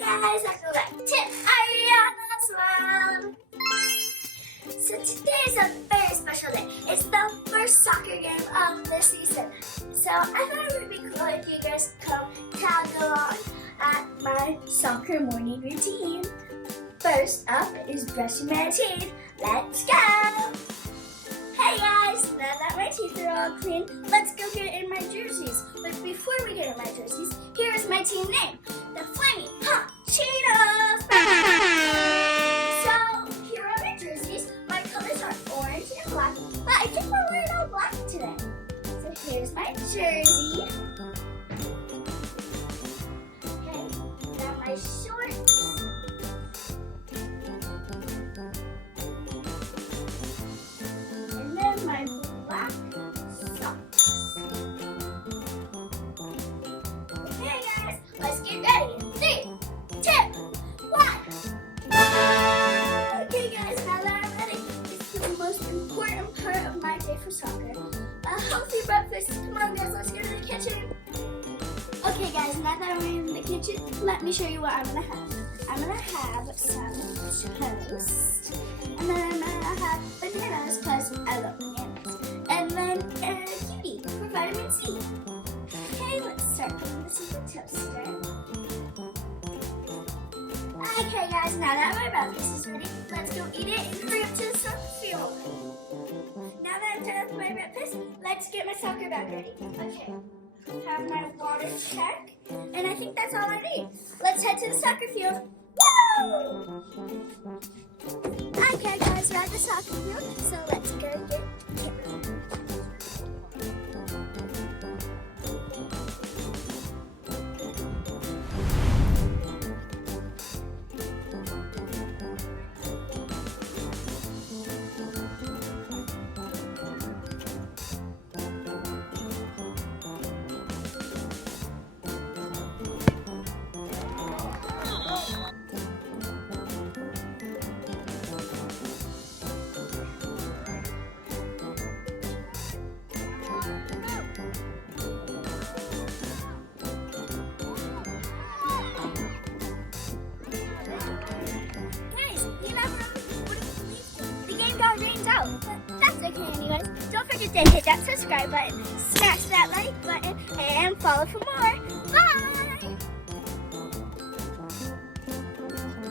guys, welcome back to Arianna's World. So today is a very special day. It's the first soccer game of the season. So I thought it would be cool if you guys come tag along at my soccer morning routine. First up is brushing my teeth. Let's go! Hey guys, now that my teeth are all clean, let's go get in my jerseys. But before we get in my jerseys, here is my team name, the Flaming Hot Cheetos! So, here are my jerseys. My colors are orange and black, but I think we're wearing all black today. So here's my jersey. Okay, got my shorts. My black socks. Okay guys, let's get ready. 3, 2, 1. Okay guys, now that I'm ready, it's the most important part of my day for soccer. A healthy breakfast. Come on guys, let's go to the kitchen. Okay guys, now that I'm in the kitchen, let me show you what I'm gonna have. I'm gonna have some toast. And then I'm gonna have bananas because I love bananas. And then a kiwi for vitamin C. Okay, let's start putting this in the toaster. Okay guys, now that my breakfast is ready, let's go eat it and hurry up to the soccer field. Now that I'm done with my breakfast, let's get my soccer bag ready. Okay, have my water check. And I think that's all I need. Let's head to the soccer field. Woo! Okay guys, we're at the soccer field, so let's go get kicked. Rains out, but that's okay anyways. Don't forget to hit that subscribe button, smash that like button, and follow for more. Bye!